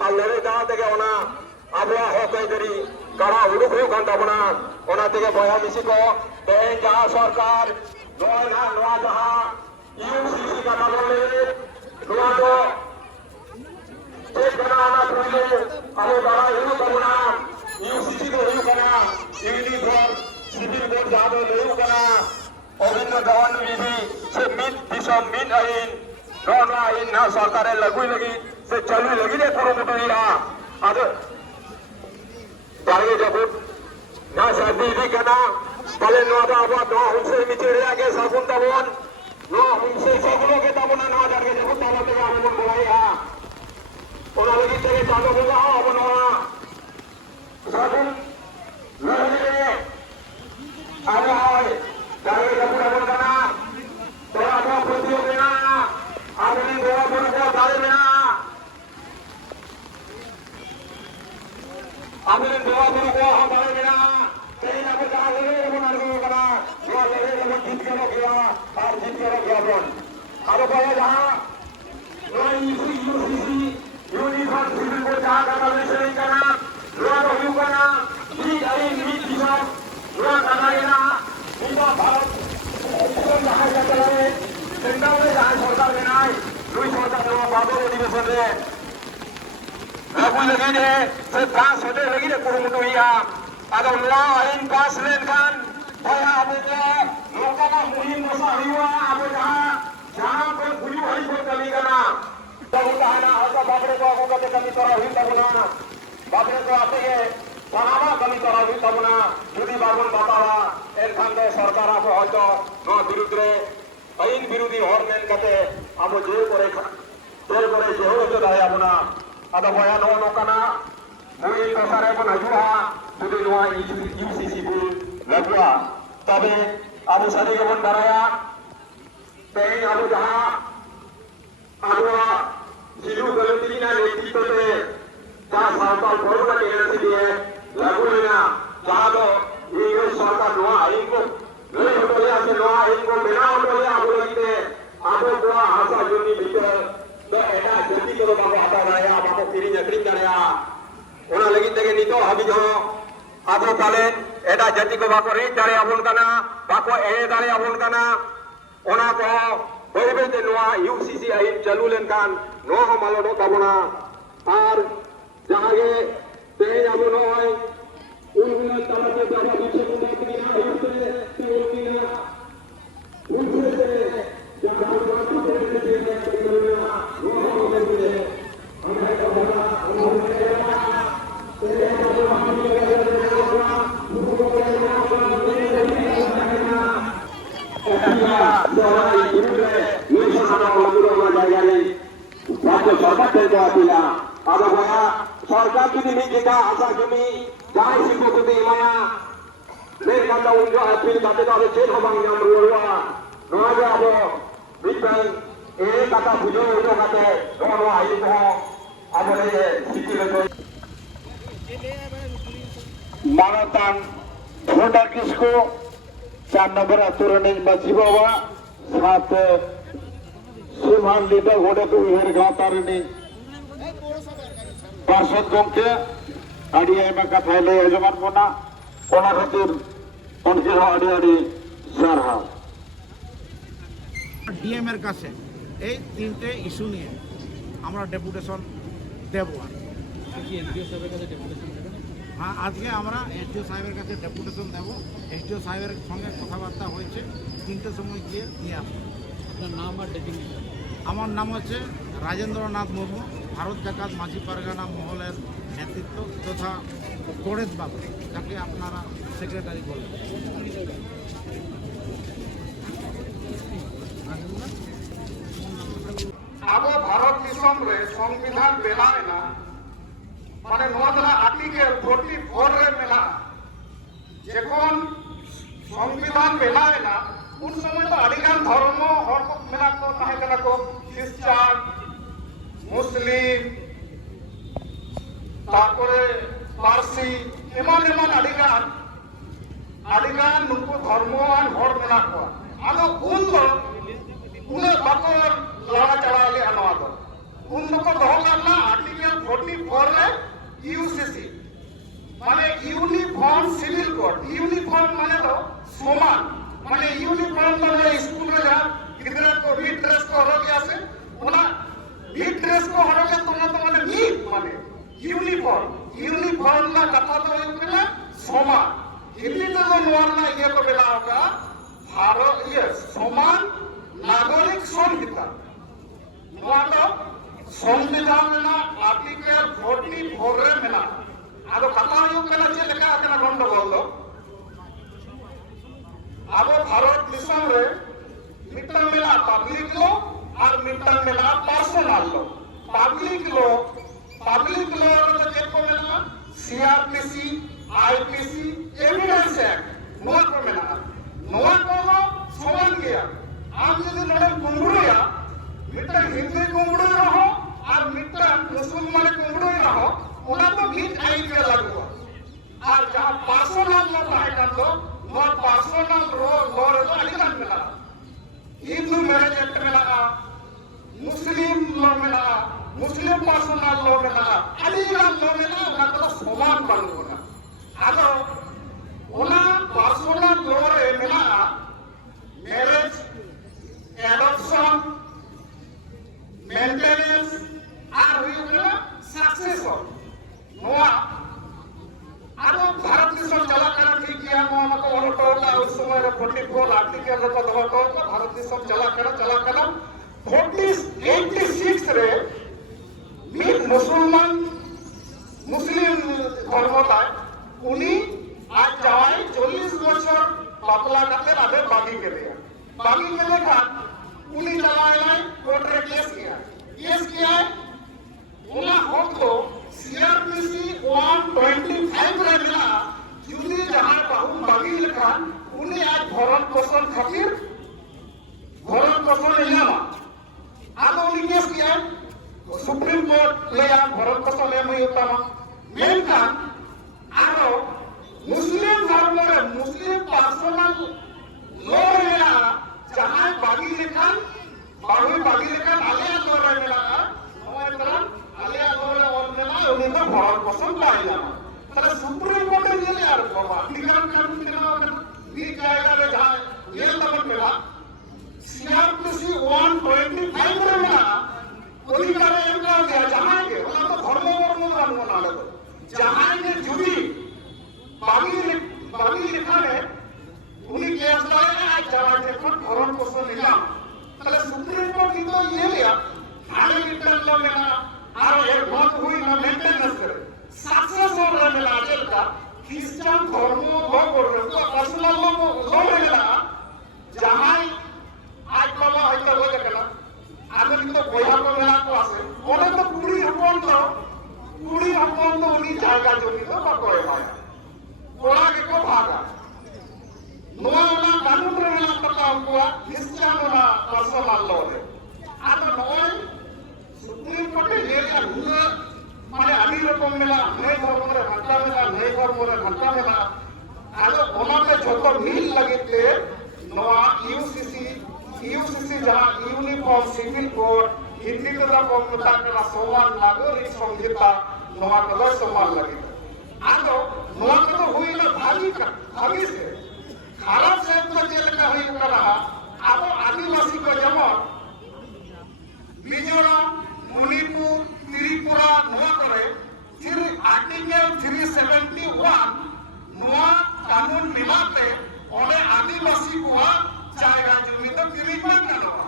और लड़ाई दावा तेगे ओना आबवा हक आइदारी कड़ा उडुक हुई कान ताबना ओना तेगे बया मिसी को तेहें जहां सरकार नोआ ना नोआ जहां यूसीसी का बोले नोआ तो चेक करा ना पहले अबे बड़ा हुई ताबना यूसीसी को हुई करा यूनिफॉर्म सिविल कोड जादो लेउ करा अभिन्न गवन विधि से मिन दिशा मिन आइन नोना आइन ना सरकारे लगुई लगी से चलुई लगी दे कुरुमुटुइया आदो जागे जब ना शादी भी करना पहले नौ बाबा नौ हमसे मिचड़िया के साबुन तबोन नौ हमसे सबलों के तबोना नौ जाके जब तबों के हम मन बोलाई हा उन्हें लगी तेरे चांदों को जाओ अब नौ साबुन लगे आगे आओ जाके जब तबों करना तो आप प्रतियों के ना आगे नहीं गोवा बोल को डाले में ना आगे गोवा बोल को हम डाले में ना कहीं ना कुछ आगे नहीं बना रहे करा वो लड़े लोग जीत के लोग गया और जीत के लोग गया बोल अब बोला जहाँ यूसीसी यूनिफॉर्म सिविल को जहाँ का नहीं करना लोग क्यों करना ठीक है नीट दिशा लोग करना है ना इंडिया भारत जहाँ जाता है सेंटर में जहाँ सरकार में नहीं लुई सरकार लोग बाबू अधिवेशन रे लगी ने से पास होते लगी ने कुरुमुटुइया अगर नोआ आइन पास लेन कान भया अबे लोगों का मुहिम बसा हुआ अब जहां पर गुरु हई को कमी करना तब कहना ऐसा बाबरे को आगो का कमी करा हुई तब ना बाबरे को आते है सनामा कमी करा हुई तब ना जुदी बाबन बतावा एर खान दे सरकार आपो हयतो नो विरुद्ध रे आइन विरोधी हर मेन कते अब जे करे जे हो दाय आपना अदा भया नो नोकाना मुई प्रसारे को नजुआ जुदी नोआ यूसीसी बुल लगवा तबे आबू सदी के बन दराया तेई आबू जहां आबुआ जिलु गलती ना लेती तो ते जा सरकार बरोबर एनसी दिए लगुइना जहां तो ये सरकार नोआ आइन को नहीं होतलिया से नोआ आइन को बिना होतलिया आबू लगते आबू को आशा जुनी भीतर तो एटा जल्दी करो बाबू आता रहा बाबू फिरी नकरी करया ओना लगी तेगे नितो हबी जो आबो पालेन एटा जति को बाको रे दारे आबोन कना बाको ए दारे आबोन कना ओना को बेबे ते नोआ यूसीसी आइन चालू लेन कान नो हमालो नो ताबोना और जागे ते आबो नो है उन तला के बाबा पीछे को बात किया उनसे ते उनकी उनसे से जहां बात करते थे वो हम दे हमें का बड़ा उन्होंने तेरे को हम सरकार जुदी नहीं जिता आशा जुदी जहाँ सिंह जुदी माया लेर कांदा उनका अपील काटे तो चेन हमारी नाम रुआ नोआ जो अब बिल्कुल एक कथा बुझो उनको काटे नोआ आई को अब ये सिटी में मानवतान छोटा किसको 4 नंबर अतुरणी मजी बाबा साथ सिमहान लीडर घोड़े तो उहेर गाँव तारणी पार्षद गमके आड़ी आयमा कथा ले यजमान बना ओना खातिर उनके आड़ी आड़ी सारहा ডিএম এর কাছে এই তিনটে ইস্যু নিয়ে আমরা ডেপুটেশন দেব হ্যাঁ আজকে আমরা এসডিও সাহেবের কাছে ডেপুটেশন দেব এসডিও সাহেবের সঙ্গে কথাবার্তা হয়েছে 3টের সময় গিয়ে নিয়ে আসবো আপনার নাম আর ডেজিগনেশন আমার নাম হচ্ছে রাজেন্দ্রনাথ মুর্মু ভারত জাকাত মাঝি পারগানা মহলের নেতৃত্ব তথা গণেশ বাবু যাকে আপনারা সেক্রেটারি বলবেন আবো ভারত দিশম রে সংবিধান বেলায় না মানে নোয়াদলা আর্টিকেল 44 রে মেলা যখন সংবিধান বেলায় না उन समय तो अड़ीगान धर्म हर को मेना को ताहे कना को ख्रिस्टान मुस्लिम तारपरे पारसी एमान एमान अड़ीगान नुको धर्मवान हर मेना को आलो उन तो उन्हें बाको लड़ा चढ़ा ले अनवा दो उन को दो करना आर्टिकल 44 रे यूसीसी माने यूनिफॉर्म सिविल कोड यूनिफॉर्म माने तो समान माने यूनिफॉर्म तो स्कूल रे जहां गिदरा को भी ड्रेस को हो गया से ओना भी ड्रेस को हो गया तो माने मीट माने यूनिफॉर्म ना कथा तो होइला समान हिंदी तो नोरना ये को बेला होगा भारत ये समान नागरिक संहिता नोआ तो संविधान में आर्टिकल 44 रे मेना आदो कथा हो कना जे लेका कना गंडगोल दो आबो भारत दिसम रे मिटन मेला पब्लिक लो और मिटन मेला पर्सनल लो पब्लिक लो रो जे को मेला सीआरपीसी आईपीसी एविडेंस एक्ट नोआ को मेला नोआ को समान गया आम यदि नडे कुंबड़िया मिटन हिंदी कुंबड़ी रहो और मिटन मुसलमान कुंबड़ी रहो ओना तो गीत आई के लागू और जहां पर्सनल लो ताहे कर दो नो पर्सनल लो रे तो अली कर मिला हिंदू मैरिज एक्ट में लगा मुस्लिम लो में लगा मुस्लिम पर्सनल लो में लगा अली लो में लगा ओना तो समान बनू ना आदो ओना पर्सनल लो रे मिला मैरिज एडॉप्शन मेंटेनेंस और हुई सक्सेसर नोआ आरो भारत दिसम चला करा ठीक किया नोआ को और टोका उस समय रे 44 आर्टिकल रे को दवा को भारत दिसम चला करा 86 रे मी मुसलमान मुस्लिम धर्म ता उनी आज जाय 40 বছর বাপলা কাতে আদে বাগি के लेखा उनी चलाए कोर्ट रे केस किया ओला हम तो सीआरपीसी 125 रे मिला जुदी जहां बहु बागी लेखा उनी आज भरण पोषण खातिर भरण पोषण इलामा आलो उनी केस किया सुप्रीम कोर्ट ले आ भरण पोषण ले मई उतामा मेनका आरो मुस्लिम धर्म रे मुस्लिम पर्सनल लो रेला जहां बागी लेखा बागी लेखा आलिया लो रे मिला नोए तरह आलिया लो रे और मिला उनी तो भरण पोषण पाइला तले सुप्रीम कोर्ट ने ले यार बाबा अधिकार कानून केना भी जाएगा रे जहां ये तब मिला सीआरपीसी 125 रे मिला अधिकार एमका दिया जहां के ओला तो धर्म वर्म कानून ना लगो जहां के जुदी बागी लेखा रे उनी केस लाए आज जवान के भरण पोषण निलाम तले सुप्रीम कोर्ट की तो ये लिया आगे रिटर्न लो लेना और एक बहुत हुई ना मेंटेनेंस करे सक्सेस हो रहा मिला जेल का क्रिश्चियन धर्म लो बोल रहे तो पर्सनल लो लेना जहां आज बाबा हइता हो जाकला आगे तो बोया को मेला को आसे ओने तो कुड़ी हपन तो उनी जायगा जमी तो बाकोए भाई कोड़ा के को भागा नोआ ना कानून रे मिला पता हमको क्रिश्चियन ना पर्सनल लो रे आतो नोए सुप्रीम कोर्ट ले लिया माने अभी रकम मिला नहीं धर्म रे घंटा मिला नहीं धर्म रे घंटा मिला आतो ओना के छोटो मिल लगे नोआ यूसीसी जहां यूनिफॉर्म सिविल कोड हिंदी को दा कोमता करा समान नागरिक संहिता नोआ को समान लगे आतो नोआ को हुई ना भागी से खराब से तो जेल का हुई करा अब आदिवासी को जमन मिजोरम मणिपुर त्रिपुरा नोआ करे फिर आर्टिकल 371 नोआ कानून मिलाते ओने आदिवासी को जाएगा जमीन तो ट्रीटमेंट करवा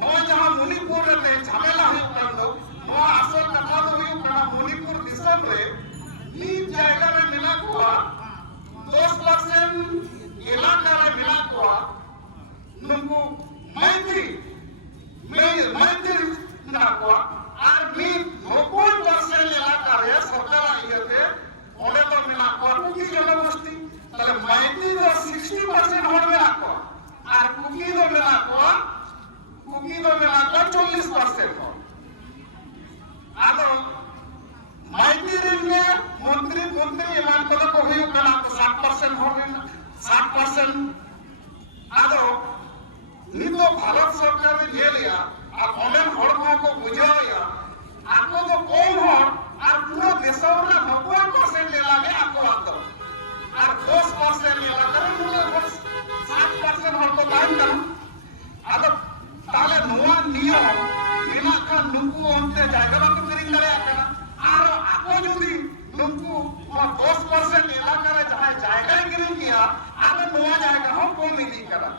नोआ जहां मणिपुर रे झमेला है करदो नोआ असल कथा तो हुई करा मणिपुर दिसम रे नी जायगा रे मिला को 10% इलाका रे मिला को नुको मैत्री ना को और मी 90% इलाका रे सरकार आइते ओने तो मिला को कुकी जनगोष्ठी तले मैत्री तो 60% होड़ मिला को और कुकी तो मिला को 40% हो आलो मैत्री रे मंत्री मान को हुई कना 60% हो 60% आदो नी तो भारत सरकार ने ले लिया और ऑनलाइन हड़ को बुझाया कौन हो और पूरा देशों में 90% ले लागे आपको आता और 10% ले लागे मुझे 60% हो तो टाइम करो आदो ताले नोआ नियो बिना का नुकु होते जाएगा बाकी करिंग करे आपना और आपको जुदी नुकु 10% इलाका रे जहाँ जाएगा ही करिंग किया आदो नोआ जाएगा हम कौन नहीं करा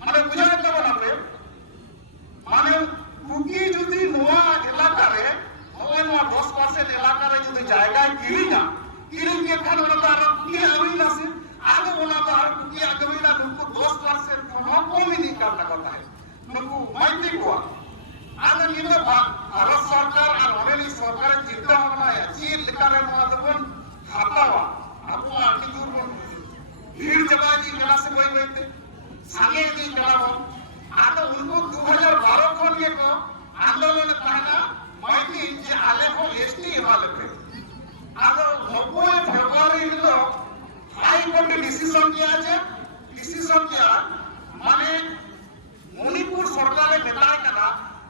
माने बुझा तो बना पे माने कुकी जुदी नोआ इलाका रे मोए नोआ 10% इलाका रे जुदी जाएगा किरिंगा किरिंग के खान वाला तारा कुकी आवी ना से आगे बोला तो हर कुकी आगे भी ना नुकु 10% हम कौन नहीं करता करता है नुकु माइटी को आगे निंदा भारत सरकार और ओरेली सरकार चिंता होना है चीर लिखारे ना तो कौन हटावा आपको आगे दूर कौन भीड़ जगह जी मेरा से कोई बैठे सांगे जी कराओ आगे उनको 2012 कौन ये को आंदोलन करना माइटी जे आले को एसटी वाले पे आगे 90 फरवरी को हाई कोर्ट डिसीजन किया है डिसीजन किया माने मणिपुर सरकार मेटाय कना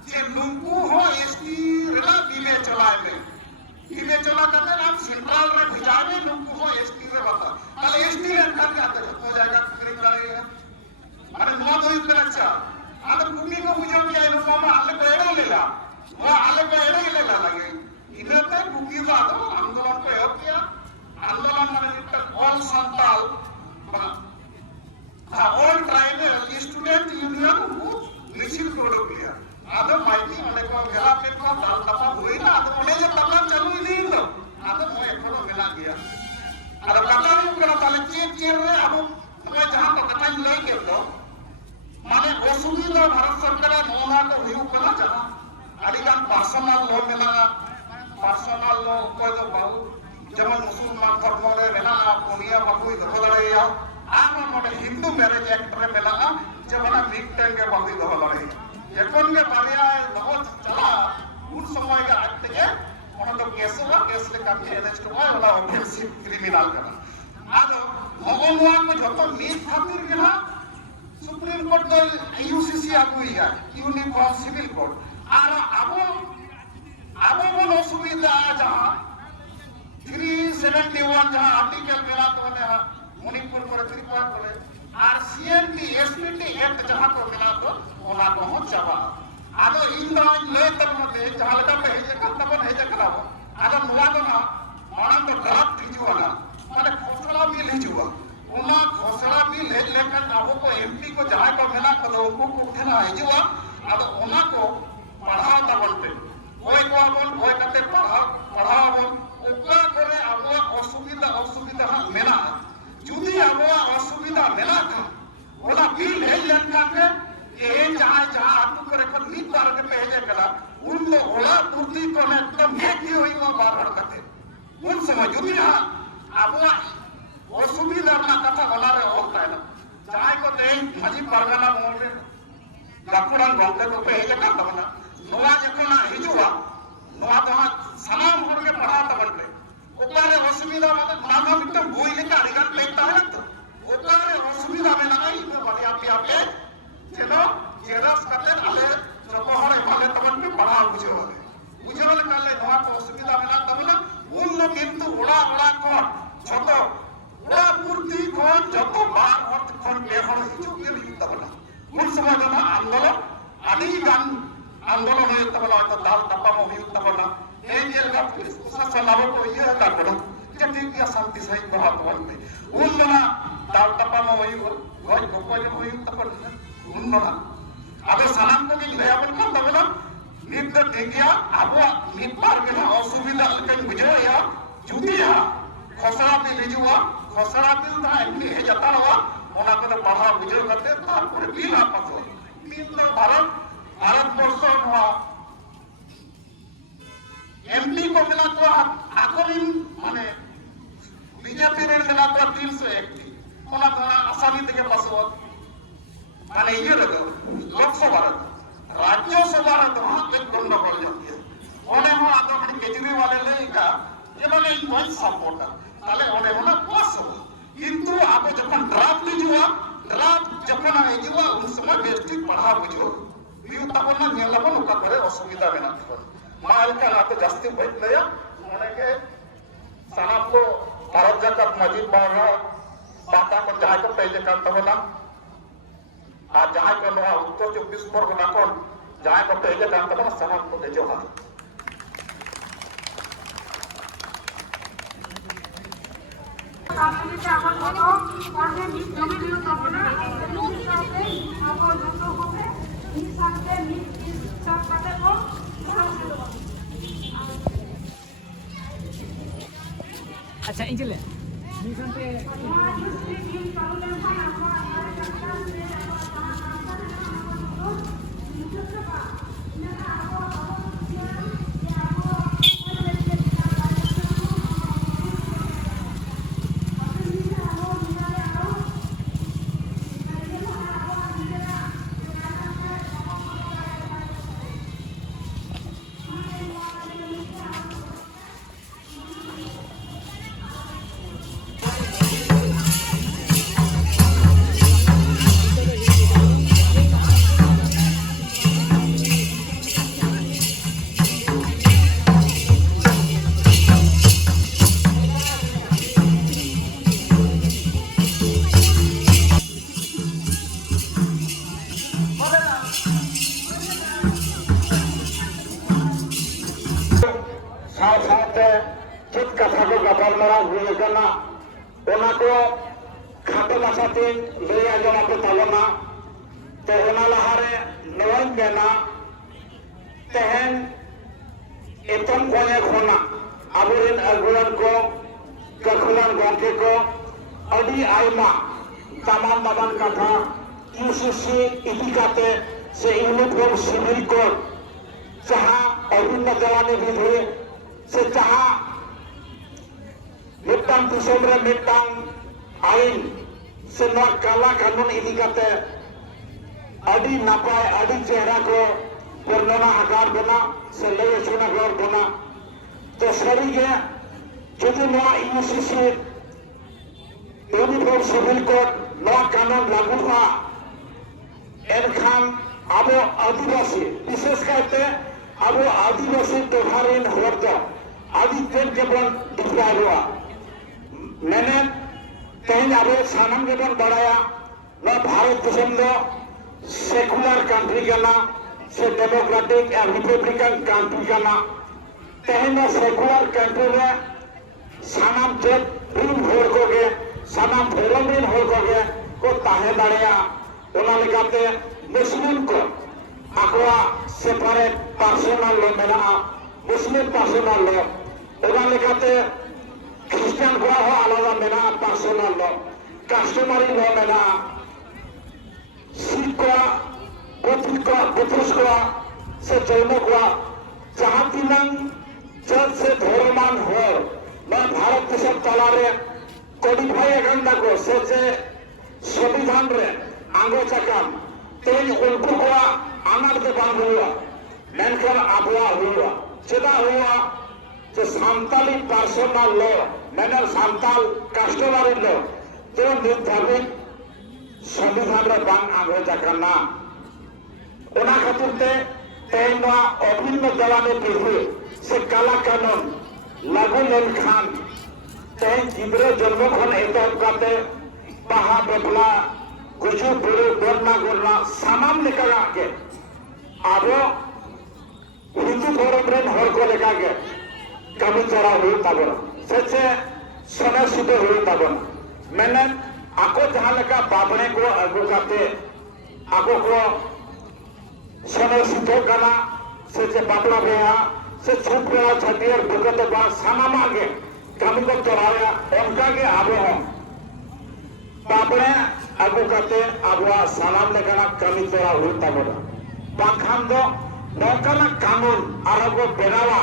जे नुंकु हो एसटी रेला बिले चलाए में बिले चला करते हम सेंट्रल रे भिजाने नुंकु हो एसटी रे बता कल एसटी रे कर के आते हो जाएगा करें करेगा अरे नो तो इस तरह से आदर कुकी को बुझो कि ये लोग आले को एड़े लेला वो आले को एड़े लेला लगे इधर तक कुकी का आंदोलन को हो किया आंदोलन माने all Santal all tribal student union को रिसीव करो किया आदो माइटी वाले को गेला पे को दाल तपा हुई ना आदो बोले ये तपा चालू ही नहीं तो आदो वो एखनो मिला गया आदो कथा नहीं करा ताले चेक रे अब तुम्हें जहां तो कथा नहीं के तो माने असुविधा भारत सरकार नोना को हुई कला जहां आदिगान पर्सनल लो मिला पर्सनल लो को तो बहु जेमन मुसलमान धर्म रे मेला कोनिया बाकुई दो लड़ाई आमा मोटे हिंदू मैरिज एक्ट रे मेला जेमन मिक्टेंग के बाकुई दो लड़ाई এখন কে পারিয়া বহুত চলা উন সময় কা আগ থেকে ওনা তো কেস লে কাম এনএচ টু ওলা অফেন্সিভ ক্রিমিনাল কানা আর ভগবান को যত নিজ খাতির কেনা সুপ্রিম কোর্ট তো ইউসিসি আগুইয়া ইউনিফর্ম সিভিল কোড আর আবো বল অসুবিধা যাহা 371 যাহা আর্টিকেল মেলা তো মণিপুর করে ত্রিপুরা করে আর সিএনটি এসপিটি एक्ट जहां को मिला तो ओना को हो चाबा आदो इंद्र ले तक मते जहां लगा पे हे का तबन हे कराबो आदो नुवा तो ना मानन तो ड्राफ्ट हिजुवा माने खोसला भी हिजुवा ओना खोसला भी लेकर आबो को एमपी को जहां को मिला को उनको को उठना हिजुवा आदो ओना को पढ़ा तबन पे कोई को अपन कोई कते पढ़ाबो ओका करे आबो असुविधा मेना जुदी आबो असुविधा मेना था ओला बिल है लड़का के ये जहां आटू करे को नी पार के पहले कला उन लो ओला पूर्ति को ने एकदम की हुई वो बार हरकते उन समय जुदी हां आबो असुविधा ना कथा ओला रे होता है जहां को ते माजी परगना मोल रे गापुरान गंगे को पहले का तबना नोआ जखना हिजुआ नोआ तो सलाम होड़ के पढ़ा तबन पे ओकारे असुविधा मतलब नाना मिट्टम बोई ले का अधिकार लेता है तो ओकारे असुविधा में नहीं तो बड़े आप चलो जेरस करते आले जको हरे भाले तमन पे पढ़ा बुझे वाले काले नोआ को असुविधा में ना तमना उन लोग किंतु ओड़ा को जतो ओड़ा पूर्ति कोन जतो बार अर्थ कोन लेहन हिजु के भी तबना उन समय ना आंदोलन आदि गान आंदोलन है तबना तो दाल तपा में भी तबना ए जेल का सलाहो को ये का करो कि ठीक या शांति सही बहुत बोल में उन लोना दाल तपा में वही गोय को वही तपना उन लोना अब सलाम को भी ले अपन का तबना नित देगिया अब नित पार के असुविधा लेकिन बुझे या जुदिया खसरा भी लेजुआ खसरा बिल था एमनी हे जाता रहा ओना को पढ़ा बुझे करते तारपर बिल आपको बिल तो भारत वर्ष हुआ एमपी को मिला तो आकरिन माने बीजेपी रे मिला तो 301 ओना तो आसानी থেকে পাসও माने ये रे लोकसभा राज्यसभा रे तो एक गंडगोल जाती है ओने हो आदो माने केजरीवाल ले का ये माने इन सपोर्टर তাহলে ওনে ওনা পাস কিন্তু আপনি যখন ড্রাফট লিজুয়া ড্রাফট যখন আইজুয়া উন সময় বেস্টিক পড়া বুঝো বিউ তখন না নেলাবন ওকা করে অসুবিধা বেনা माइल का जास्ती बच लिया के सानाम को भारत जाकत मजीद बाबा बाता को जहां को पहले कर तबला और जहां को लोहा उत्तर 24 परगना को जहां को पहले कर तबला सानाम को देजो हा आपके আমার মতো পর্বে জমি বিরোধ হবে না লোক সাথে আমার যত হবে এই সাথে সব কথা কো अच्छा इंजले चेक कथा को गपालमारा हुए करना ओना को खातो भाषाते लई आजमा पे ताबना तो ओना लहारे नवन देना तेहन एतम कोने खोना आबुरेन अगुवन को कखुलान गोंके को अडी आइमा तमाम कथा यूसीसी इतिकाते से यूनिफॉर्म सिविल कोड जहां अभिन्न जवानी विधि से जहां मिट्टांग दिसोम रे मिट्टांग आइन से नवा काला कानून इदिकाते अडी नापाय अडी चेहरा को वर्णना आकार बना से लय सुना कर बना तो सरी के जदि नवा यूसीसी यूनिफॉर्म सिविल कोड नवा कानून लागू हुआ एनखान अब आदिवासी विशेष करते अब आदिवासी तोहारीन हर आदि तेल के बन डिप्लाय हुआ मैंने तेज अब सामान के बन बढ़ाया न भारत देशम दो सेकुलर कंट्री करना से डेमोक्रेटिक एंड रिपब्लिकन कंट्री करना तेज न सेकुलर कंट्री में सामान चेक बिन भोर को गे सामान धर्म बिन भोर को गे को ताहे बढ़ाया उन्होंने कहते मुस्लिम को आकवा सेपरेट पर्सनल लो मेरा मुस्लिम पर्सनल लो उन्होंने कहते ख्रिस्टान को हो आलादा मेरा पर्सनल लो कस्टमरी लो मेरा सिख को बुद्धिस्ट को से जैन को जहां तिनंग जब से धर्मान हो मैं भारत देश तलारे कोडिफाई एजेंडा को से संविधान रे आंगो चकाम तेज उनको को आनार के बांध हुआ मेनकर आबुआ हुआ चेदा हुआ जो सांताली पर्सनल लो मैंने सांताल कस्टमरी लो तो निर्धारित संविधान रे बांग आंगो चकाना ओना खातिर ते तेनवा अभिन्न दलाने पीढ़ी से काला कानून लागू लेन खान तेन जिब्रे जन्म खन एतब काते बाहा बेपला कुछ बुरे गोरना गोरना सामान लेकर आके अब हिंदू धर्म रेन हर को लेकर के कमी चढ़ा हुई ताबन सच्चे समय सुबह हुई ताबन मैंने आको जहां लेकर बाबने को अगु काते आको को समय सुबह करना सच्चे बाबला गया से छुप गया छठियर भुगत बाद सामान आगे कमी को चढ़ाया उनका के आबो बाबने आगु काते आबुआ सालाम लेकाना कमी तोरा हुई ताबना बाखान दो नौकाना कानून आरबो बेनावा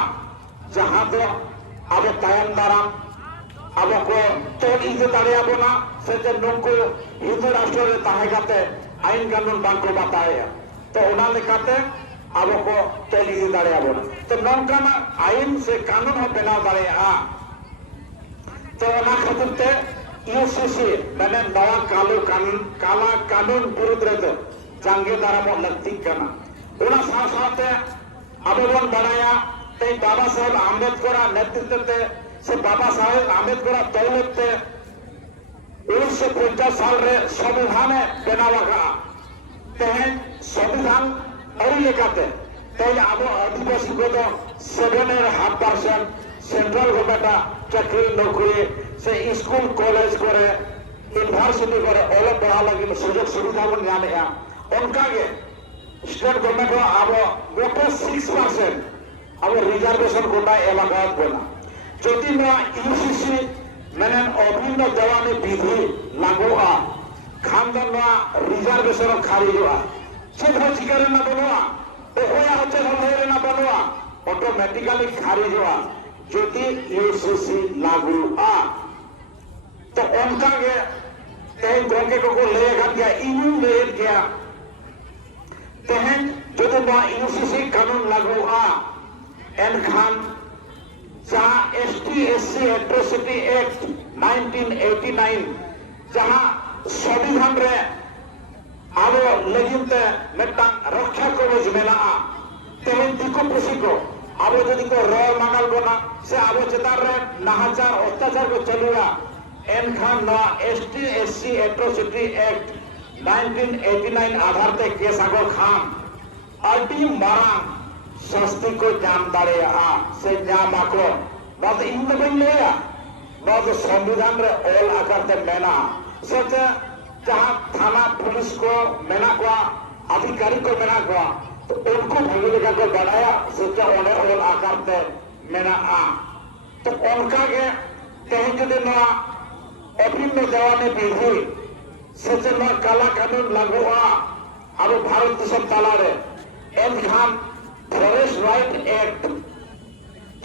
जहां दो अब तायम दाराम अब को तोड़ इजे दाड़िया बना से जे नोंको हिंदू राष्ट्र रे ताहे काते आईन कानून बांको बताया तो ओना लेकाते अब को तोड़ इजे दाड़िया बना तो नौकाना आईन से कानून हो बेना दाड़िया तो ओना खातिर ते यूसीसी मैंने नवा काला कानून विरुद्ध रे जांगे दाराम लगती करना उना साथ साथ अब बन बढ़ाया ते बाबा साहेब आम्बेडकर नेतृत्व से बाबा साहेब आम्बेडकर दौलत 1950 साल रे संविधान बनावा तेहन संविधान अरी लेकाते तेज अब आदिवासी को 7.5% सेंट्रल गवर्नमेंट चाकरी नौकरी से स्कूल कॉलेज करे यूनिवर्सिटी करे ओल पढ़ा लगे सुजोग सुविधा बन जाने उनका के स्टेट गवर्नमेंट अब गोटे 6% अब रिजर्वेशन कोटा एलाका बना जदि यूसीसी मैंने अभिन्न देवानी विधि लागूआ खान दो रिजर्वेशन खारिजा चेद चिकारे ना बनवा ना बनवा ऑटोमेटिकली खारिजा जदि यूसीसी लागूआ तो उनका के तेहन गोके को लेगा क्या इनू ले गया तेहन जदि यूसीसी कानून लागूआ एनखान जहाँ ST/SC एट्रोसिटी एक्ट 1989 जहाँ संविधान रे अब लगिनते मिट्टां रक्षा कवच मेना तेहन दिको पुसी को अब जदि को रॉयल मानल बना से अब चेतार रे नाहाचार अत्याचार को चलुआ एनखान ना ST/SC एट्रोसिटी एक्ट 1989 आधार ते केस आगो खान अटी मारांग सस्ती को जाम दाड़े से जाम आको बात इन तो बन लिया बात संविधान रे ऑल आकर ते मेना सच जहाँ थाना पुलिस को मेना को अधिकारी को मेना को तो उनको भूमिका को बढ़ाया सच उन्हें ऑल आकर ते मेना तो उनका के कहीं जदि ना अभिन्न देवानी विधि सच ना काला कानून लागू अब भारत देश ताला रे एनखान फॉरेस्ट राइट एक्ट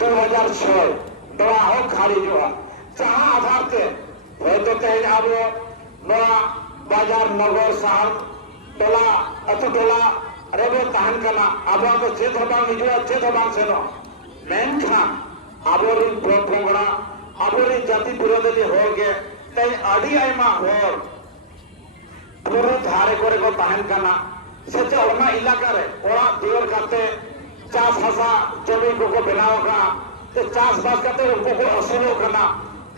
2006 दवा हो खारिज हुआ जहाँ आधार थे तो तेज अब नवा बाजार नगर शहर टोला अतु टोला रेबे तहन कना अब तो चेत हबांग हिजुआ चेत हबांग सेनो मेनखान आबोरिन प्रोग्राम आबोरिन जाति विरोधी हो गए तेज अड़ी आयमा होर पूरे धारे करे को तहन कना सच्चा ओना इलाका रे ओरा देवर काते चास हसा जमी को बनाव का ते चास बास करते उनको को असलो करना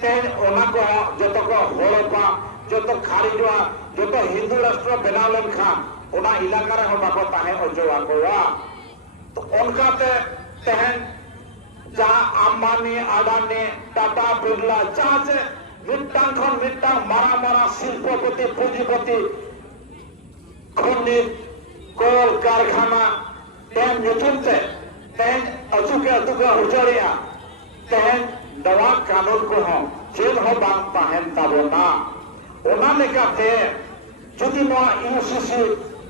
तेन ओना को जतो को होरपा जतो खारिजवा जतो हिंदू राष्ट्र बनाव लन खान ओना इलाका रे हम बाको ताहे ओजवा कोवा तो उनका ते तेहन जहां अंबानी अडानी टाटा बिरला जहां से मिट्टां खन मिट्टां मारा मारा शिल्पपति पूंजीपति खनि कोल कारखाना तेहन नुतुमते तेहन अतुके उजाड़िया तेहन दवा कानून को हम चेद हो बांग ताहन ताबोना ओना लेकाते जदि नवा यूसीसी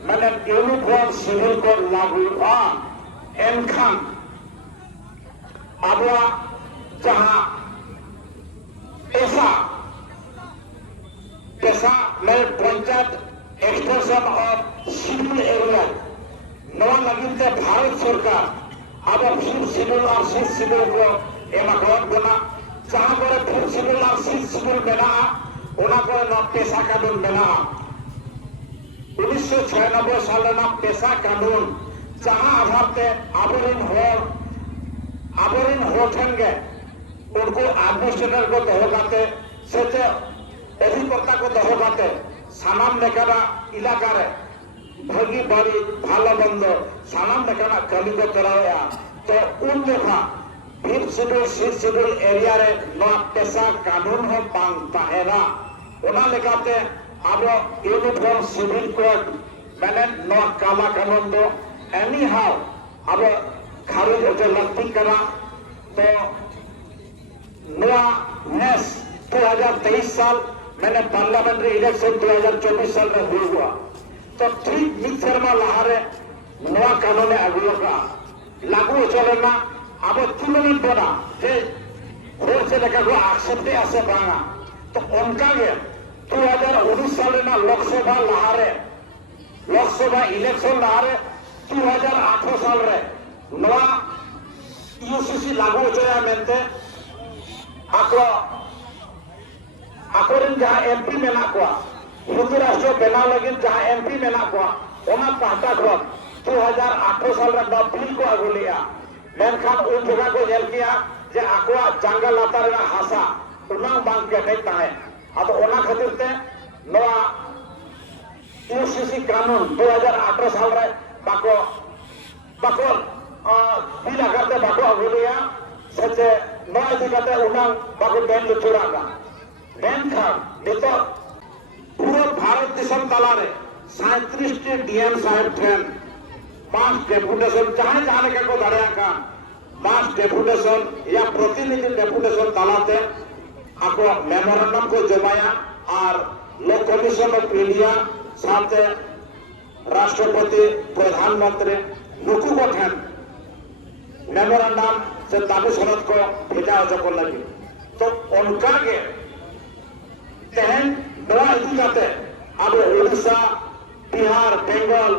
माने यूनिफॉर्म सिविल कोड लागू एनखान आबवा जहां पैसा में panchayat extension of schedule area नवा लगिनते भारत सरकार अब फिफ्थ शिड्यूल और सिक्स्थ शिड्यूल को एमाकन बना जहां पर फिफ्थ शिड्यूल और सिक्स्थ शिड्यूल बना ओना को न पैसा कानून बना 1996 साल में पैसा कानून जहां आधार पे आबोरिन हो ठेंगे उनको एडमिनिस्ट्रेटर को दहगाते सेते अधिकर्ता को दहगाते सानाम लेकाना इलाका रे भगी बाड़ी भालो बंद सानाम लेकाना कमी को कराया तो उन देखा fifth schedule sixth schedule area रे नवा पैसा कानून हो बांग ताहेना ओना लेकाते अब यूनिफॉर्म सिविल कोड मैंने नवा काला कानून दो एनी हाउ अब खारिज होते लगती करा तो नवा नेस 2023 साल मैंने पार्लियामेंट्री इलेक्शन 2024 साल में हुआ तो ठीक मिड शर्मा लहारे नवा कानून अगुआ का लागू चलना अब तुलना बना जे होर से लेकर को एक्सेप्ट ऐसे बांगा तो उनका ये 2019 साल में लोकसभा लहारे लोकसभा इलेक्शन लहारे 2008 साल रे नवा यूसीसी लागू होया मेंते आकोरिन जहां एमपी मेना को हिंदू राष्ट्र बनाव लगे जहां एमपी मेना को ओना पाटा को 2008 साल रे बिल को अगुलिया मेनखान उन जगह को नेल किया जे आकोआ जांगा लातार ना हासा उनांग बांग के नहीं ताहे आतो ओना खातिर ते नवा यूसीसी कानून 2018 साल रे बाको बिल आकारते बाको अगुलिया सचे नवा दिखाते उनांग बाको बैन लुचुरागा मेनखान नितो पूरा भारत दिसम तालारे 37 डीएम साहेब ठेन 5 डेपुटेशन चाहे जाने के को दाड़िया का 5 डेपुटेशन या प्रतिनिधि डेपुटेशन तालाते आपको मेमोरेंडम को जमाया और लो कमीशन ऑफ इंडिया साथे राष्ट्रपति प्रधानमंत्री नुकु को ठेन मेमोरेंडम से दाबी सनद को भेजा हो लगी तो उनका के तेहन नवा इदी जाते अब उड़ीसा बिहार बेंगल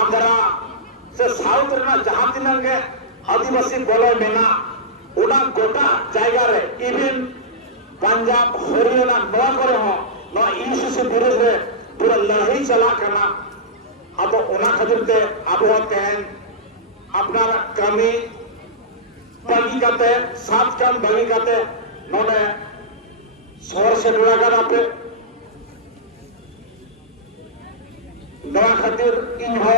आंध्रा से साउथ रे जहां तिनांग के आदिवासी बोलो मेना उना गोटा जायगा रे इवन पंजाब हरियाणा नवा करे हो नवा यूसीसी विरुद्ध रे पूरा लड़ाई चला करना अब उना खातिर ते अब तेहन अपना कमी बागी करते सात काम बागी करते नोने शहर से जुड़ा कर आपे नवा खातिर इन हो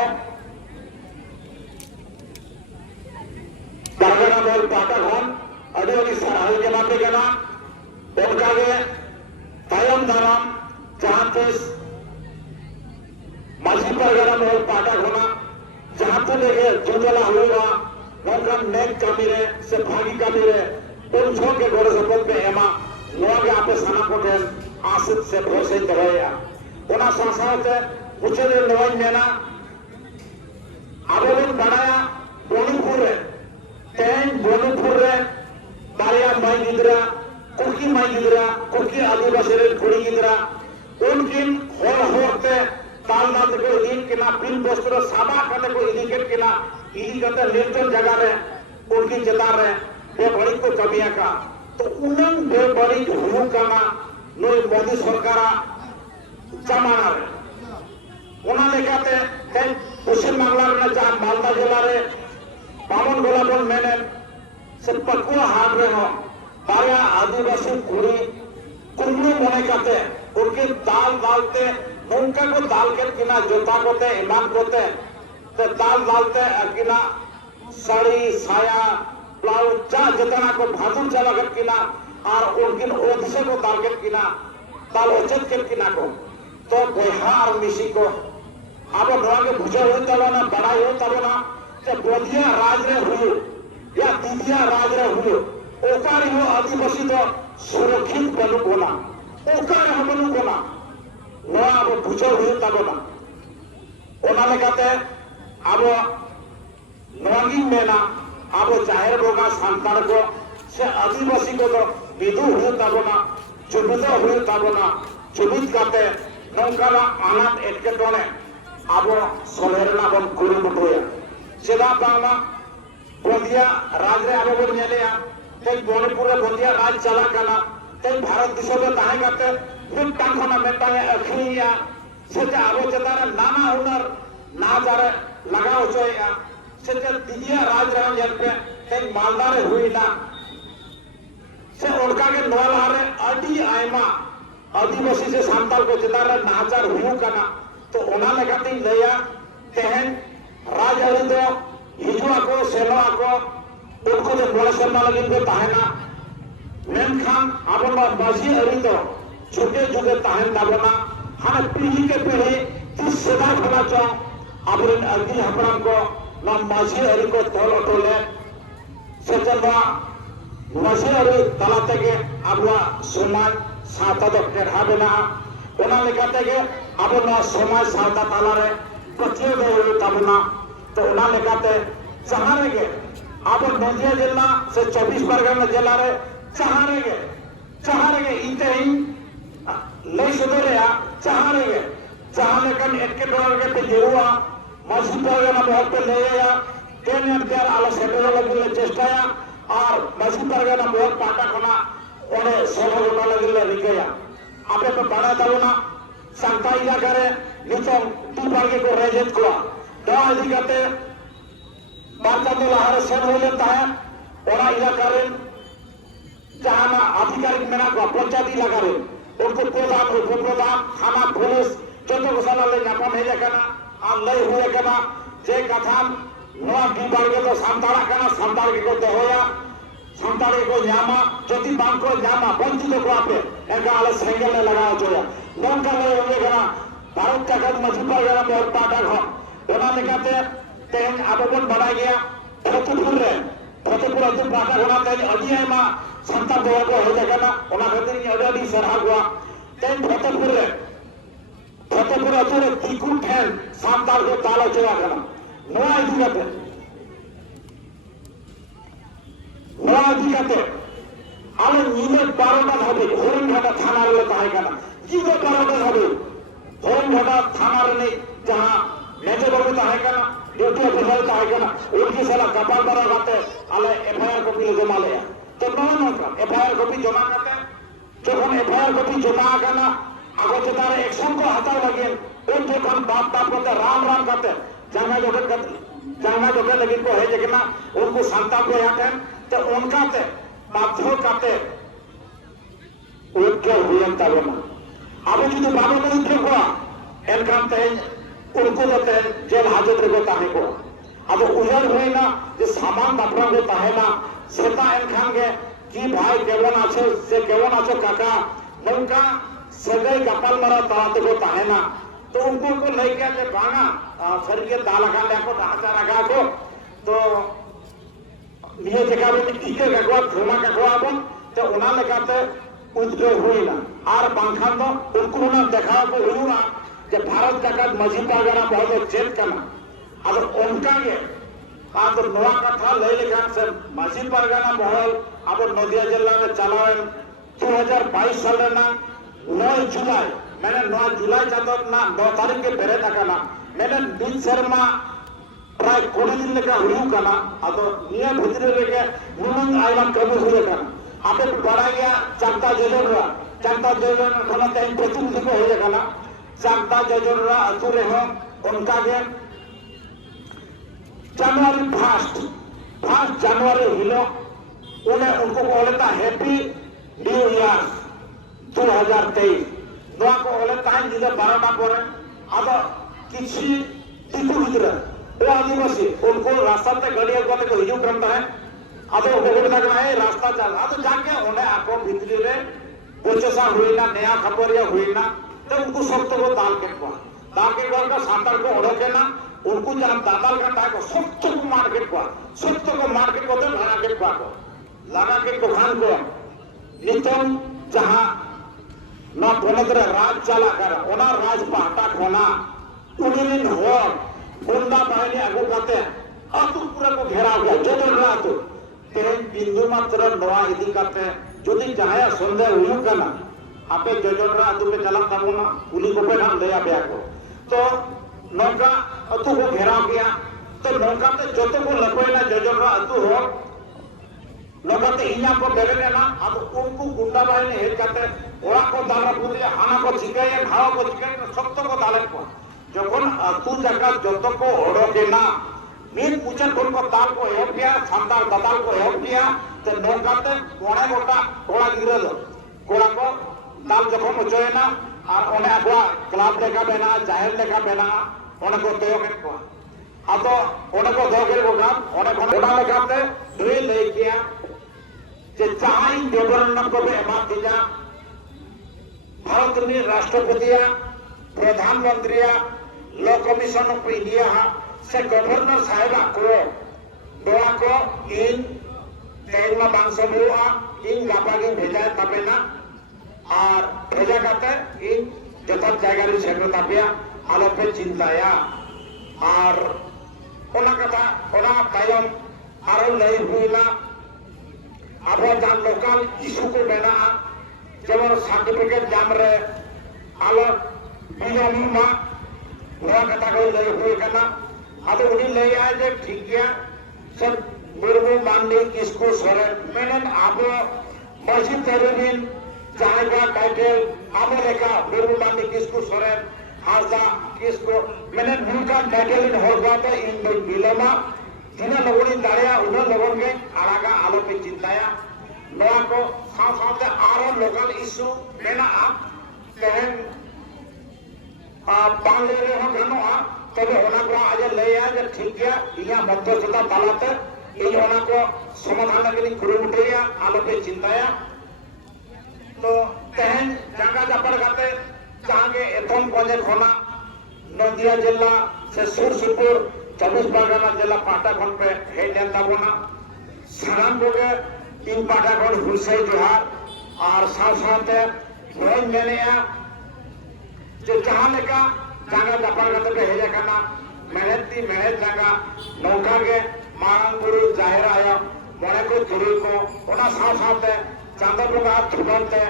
बागरा बोल पाटा होन अड़ी सराहल के नाते के ना उनका के तायम दाराम जहां तीस माझी परगना बोल पाटा होना जहां तो लेके जुजला हुआ उनका नेक कमीरे से भागी कमीरे उन छो के गोरे सपत पे एमा नवा के आपे सना को देन आसित से भरोसे दवाया उना संसारते उचले नवाई मेना आवेदन बनाया बोनीपुर रे तेन बोनीपुर रे बारिया माई गिदरा कुकी आदिवासी रे कुड़ी गिदरा उनकिन होर होरते तालनाथ को इदिन किना बिल बस्त्र साबा कते को इदिन किना इदी कते निर्जन जगह रे उनकी जता रे बेबड़ी को कमिया का तो उनन बेबड़ी हुनु काना नोई मोदी सरकार जमाना रे ओना लेकाते तेन पश्चिम बांगला रे जहां मालदा जिला रे बामन गोला बोल मेने से पकुआ हाट रे हो बाया आदिवासी कुड़ी कुंडू मने काते उनके दाल डालते उनका को दाल के किना जोता कोते ईमान कोते ते दाल डालते किना साड़ी साया ब्लाउज चा जतना को भादुर चला कर किना और उनकिन ओदसे को दाल के किना दाल ओचत के किना को तो बिहार मिसी को अब नवा के भुजा हो तबना बड़ाई हो तबना जे बोधिया राज रे हुए या दिदिया राज रे हुए ओकारी हो आदिवासी तो सुरक्षित बनू कोना ओकारी हो बनू कोना नवा अब भुजा हो तबना ओना लेकाते अब नवागी मेना अब जाहिर बोगा सांतार को से आदिवासी को तो विदु हो तबना जुबिदा हो तबना जुबित काते नौकाला आनंद एटकेटोने अब सोलेरना बन कुरुमुटुया सेदा बांगला बोधिया राज रे अब बन नेलेया ते मणिपुर रे बोधिया राज चला कना ते भारत दिशो में ताहे करते मिट्टा खना मेटा अखिया से अब चतार नाना हुनर ना जारे लगाओ जोया से दिदिया राज रे जल पे ते मालदा रे हुई ना से उनका के नोला रे अडी आयमा आदिवासी से सांताल को चतार नाचार हुई कना तो ओना लगाते लया तेहन राज अरी दो हिजुआ को सेवा को उनको जो बड़े सम्मान लगी को ताहेना मेनखान अपन बाजी अरी दो जुगे जुगे ताहेन दाबना हने पीढ़ी के पीढ़ी तीस सेवा खना चो अपन अग्नि हपराम को ना माजी अरी को तोल टोले सचलवा माजी अरी तलाते के अबवा समाज साता दो केढ़ा बना ओना लेकाते के अब ना समाज साता ताला रे पतियो दे तबना तो ओना लेकाते जहां गे अब नदिया जिला से 24 परगना जिला रे जहां गे इते ही ले सुदरेया जहां गे जहां लेकन एके डॉलर के पे जेरुआ मासी परगना बहुत पे लेया तेन अंतर आला सेटल लगे चेष्टाया और मासी परगना बहुत पाटा कोना ओने सोलो गोटा लगे रिकया आपे पे बड़ा तबना सांता इलाका रे नितों टीपागे को रेजेत को दवा अधिकाते ᱵᱟᱨ ᱪᱟᱸᱫᱳ ᱞᱟᱦᱟᱨᱮ ᱥᱮᱱ ᱦᱩᱭ ᱞᱮᱱ ᱛᱟᱦᱮᱸᱫ ᱚᱱᱟ ᱮᱞᱟᱠᱟ ᱨᱮᱱ ᱡᱟᱦᱟᱱᱟᱜ ᱟধিᱠᱟᱨᱤᱠ ᱢᱮᱱᱟᱜ ᱠᱚᱣᱟ ᱯᱚᱧᱪᱟᱭᱮᱛ ᱮᱞᱟᱠᱟ ᱨᱮ उनको प्रधान उपप्रधान थाना पुलिस जो साला नापाम हेज और लय हुआ जे कथा विभाग तो सानताड़ा सानताड़ के दोहया सानताड़ को नामा जदि बांको नामा वंचित को पे एनका आले सेंगल ले लगा होया नौका लय हुए भारत जागत मझी परगना में और पाटा घर ओना लेकाते तेन अब बन बड़ा गया फतेहपुर अतु पाटा घना तेन अजी आयमा संतान दोया को हेज ओना खातिर अडी सरहा हुआ तेन फतेहपुर अतु रे तिकुन ठेन सानताड़ को ताला चला गना नोआ इदी काते आले नीले 12टा হবে হরিণঘাটা থানার লে তাহে কানা জিগো 12টা হবে হরিণঘাটা থানার নে जहां मेजर बाबू ताहे काना ड्यूटी ऑफिसर ताहे काना उनकी साला कपाल बरा गाते आले एफआईआर कॉपी ले जमा ले तो नोन का एफआईआर कॉपी जमा करते যখন एफआईआर कॉपी जमा काना आगो चेतारे एक्शन को हटाव लगे उन जखन बाप करते राम करते जाना जोगे लगे को है जगना उनको संतान को याते तो उनका ते बाध्य काते उनके हुयन ताबना अब जुदी बाबू को उठे को एनकान ते उनको ते जेल हाजत रे को ताहे को अब उजर होइना जे सामान बापरा को ताहेना सेता एनखान के कि भाई केवन आछे से केवन आछो काका नौका सगई कपाल मरा ताते को ताहेना तो उनको को लेके जे बांगा सर के दाल लगा ले को ढांचा लगा को तो निये जगह में इके गगवा धुमा गगवा बन तो उना लगाते उद्योग हुईना और बांखान तो उनको ना देखा को हुआ जे भारत जगत मझी परगना बहुत चेत करना अब उनका के तो नवा कथा ले लेखान से मझी परगना महल अब नदिया जिला में चलावन 2022 साल ना 9 जुलाई मैंने 9 जुलाई चाहता ना 9 तारीख के बेरे तक ना मैंने दिन शर्मा प्राय 20 दिन लेकर हुई करना अब निया भितर लेके नुनंग आयमा कमी हुए करना आपे बड़ा गया चांता जोजोरा खाना तेन प्रतिनिधि को हुए करना चांता जोजोरा अतुरे हो उनका के जनवरी 1 जनवरी हिलो उन्हें उनको बोलता हैप्पी न्यू ईयर 2023 नोआ को बोलता है जिसे 12टा परे अब किसी टिकु भितर वो आदिवासी उनको रास्ता ते गड़िया को हिजू करता है अब वो लगना है रास्ता चल अब जाके उन्हें आपको भितरी रे बोचसा हुईना नया खबरिया हुईना तो उनको सख्त को दाल के का सांतार को ओढ़के ना उनको जहां दादाल का टाइम को सख्त को मार्केट को तो लगा के दुकान को नितम जहां ना बोलते राज चला कर ओना राज पाटा खोना उन्हीं हो गुंडा बाहिनी आगू करते अतु पूरा को घेराव गया जोजर रहा तो तेन बिंदु मात्र नवा इदी करते जदि जहां संदेह हुई करना आपे जोजर रहा अतु पे चला तबना पुलिस को पे नाम दया बया को तो नौका अतु को घेराव गया तो नौका ते जतो को लकोयना जोजर रहा अतु हो नौका ते इना को बेरे ना अब उनको गुंडा बाहिनी हेड करते ओरा को दाला पुलिया हाना को चिकाय खाओ को चिकाय सब तो को दाले को যখন তু জায়গা যত को ओढ़ोगे ना मीन पूछन को ताल को हेल्प किया शानदार ददाल को हेल्प किया तो नौकाते कोणे गोटा कोड़ा गिरे दो कोड़ा को ताल जखम उचोए ना और उन्हें अगवा क्लब लेका बेना जाहिर लेका बेना उन्हें को तय के को अब तो उन्हें को दो के काम उन्हें को उड़ा लगाते ड्रिल ले किया जे चाहे डेवलपमेंट को बे बात दिया भारत में राष्ट्रपति प्रधानमंत्री लॉ कमीशन ऑफ इंडिया से गवर्नर साहेब को दोआ को इन तेलमा बांसम हुआ इन गापागी भेजा तपेना और भेजा करते इन जतन जायगा रे सेक्रेटरी तापिया आलो पे चिंताया और ओना कथा ओना तायम आरो लई हुईला अब जान लोकल इशू को बेना जेमन सर्टिफिकेट जाम रे आलो बिजोमा नया कथा को ले हुए करना अब उन्हें ले आए जे ठीक है सर मुर्मू माननी किसको सरे मैंने आप मस्जिद तेरुबिन जाएगा टाइटल आप देखा मुर्मू माननी किसको सरे हाजा किसको मैंने न्यूका टाइटल इन होगा तो इन बिलमा ᱛᱤᱱᱟᱹᱜ ᱞᱚᱜᱚᱱᱤᱧ ᱫᱟᱲᱮᱭᱟᱜᱼᱟ ᱩᱱᱟᱹᱜ ᱞᱚᱜᱚᱱ ᱜᱮ ᱟᱲᱟᱜᱟ, ᱟᱞᱚᱯᱮ ᱪᱤᱱᱛᱟᱭᱟ। ᱱᱚᱣᱟ ᱠᱚ ᱥᱟᱶ ᱥᱟᱶᱛᱮ ᱟᱨᱚ ᱞᱳᱠᱟᱞ ᱤᱥᱩ ᱢᱮᱱᱟᱜᱼᱟ। ᱛᱮᱦᱮᱧ ᱵᱟᱝ ᱞᱟᱹᱭ ᱨᱮᱦᱚᱸ ᱜᱟᱱᱚᱜᱼᱟ, তবে ওনা কো আজ লইয়া যে ঠিক গিয়া ইয়া মধ্যস্থতা তালাতে এই ওনা কো সমাধান লাগি কুরুমুটুয়া আলোকে চিন্তায়া। তো তেহেন জায়গা জাপার গাতে জাহাঙ্গে এতম গঞ্জে খোনা নদিয়া জেলা সে সুর সুপুর 24 পরগনা জেলা পাটাখন পে হেই নেন তাবনা সারাম কোগে 3 পাটাখন হুলসাই জোহার আর সাথে রই মেনেয়া যে जहां लेका जागा जापार गाते पे हेज करना मेहनती मेहनत जागा नौका के मांग गुरु जाहिर आया मने को तुरुई को ओना साथे चांदा बंगा थुबनते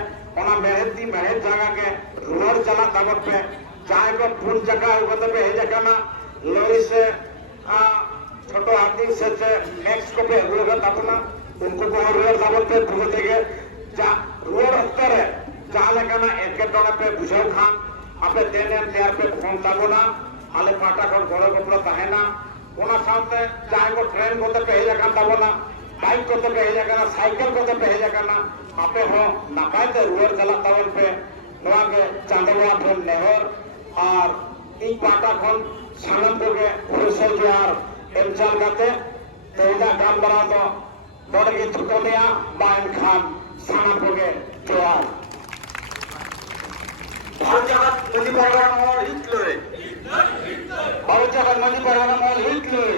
ओना मेहनती मेहनत जागा के रोड चला ताबत पे जाए को पुन जगह गाते पे हेज करना लोरी से छोटो हाथी से नेक्स्ट को पे रोड तापना उनको को रोड ताबत पे भुगते के जा रोड उत्तर है जहां लेका ना एक डोना पे बुझाव खान आपे देने तैयार पे फोन ताबोना आले पाटा कोन घोड़े गोपलो ताहेना ओना साथे चाहे को ट्रेन कोते पे हेजा कान ताबोना बाइक कोते पे हेजा काना साइकिल कोते पे हेजा काना आपे हो नापाय ते रोड चला तावन पे नोआ के चांदवा ठन नेहर और इन पाटा कोन सानम को होसे जार एमचाल गाते तेजा गाम बना तो बड़गी थुकोनिया बायन खान सानम को जोहार ভারত জাগাত মুজি পরগনা মহল হিট লয় ভারত জাগাত মুজি পরগনা মহল হিট লয়